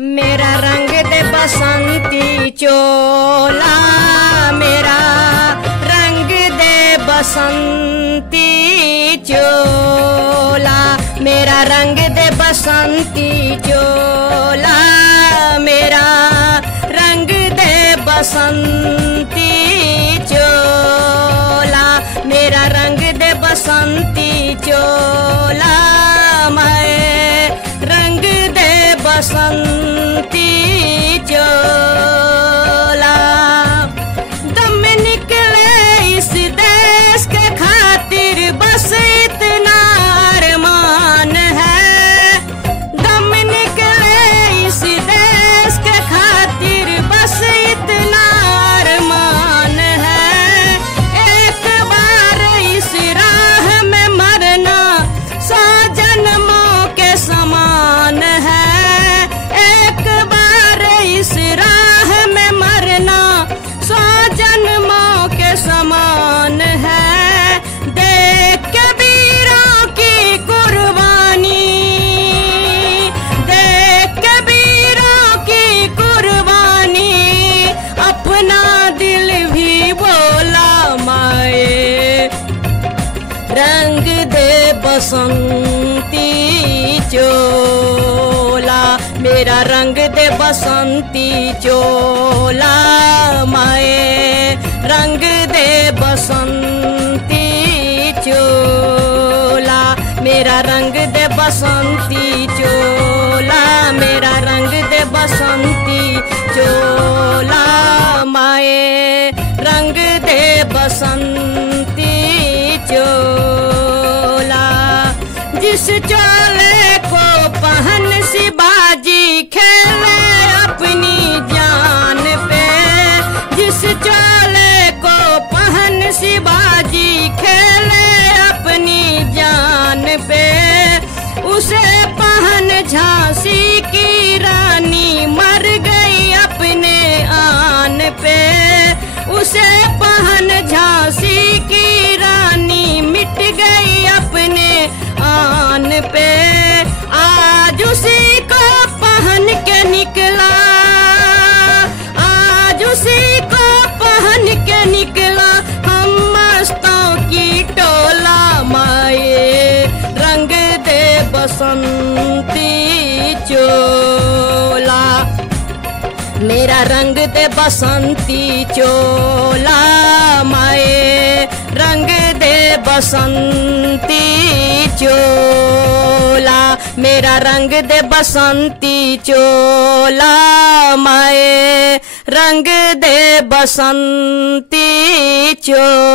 मेरा रंग दे बसंती चोला, मेरा रंग दे बसंती चोला, मेरा रंग दे बसंती चोला, मेरा रंग दे बसंती चोला, मेरा रंग दे बसंती चोला, मैं रंग दे बसंती चोला। दम निकले इस देश के खातिर बस इतना अरमान है, दम निकले इस देश के खातिर बस इतना अरमान है। एक बार इस राह में मरना 100 जन्मों के समान है, एक बार इस राह में मरना 100 जन्मों के समान है। देख के वीरों की कुर्बानी, देख के वीरों की कुर्बानी, अपना दिल भी बोला माए रंग दे बसंती चोला, मेरा रंग दे बसंती चोला, माए रंग दे बसंती चोला, मेरा रंग दे बसंती चोला, मेरा रंग दे बसंती चोला, माए रंग दे बसंती चोला। जिस चोले को पहन शिवाजी खेले अपनी जान पे, जिस चोले को पहन शिवाजी खेले अपनी जान पे, उसे पहन झांसी की रानी मर गई अपने आन पे, उसे पहन झांसी की रानी मिट गई अपने आन पे। आज उसी को पहन के निकला, आज उसी को पहन के निकला हम मस्तों की टोला, माए रंग दे बसंती चोला, मेरा रंग दे बसंती चोला, माए रंग दे बसंती चोला, मेरा रंग दे बसंती चोला, माए रंग दे बसंती चोला।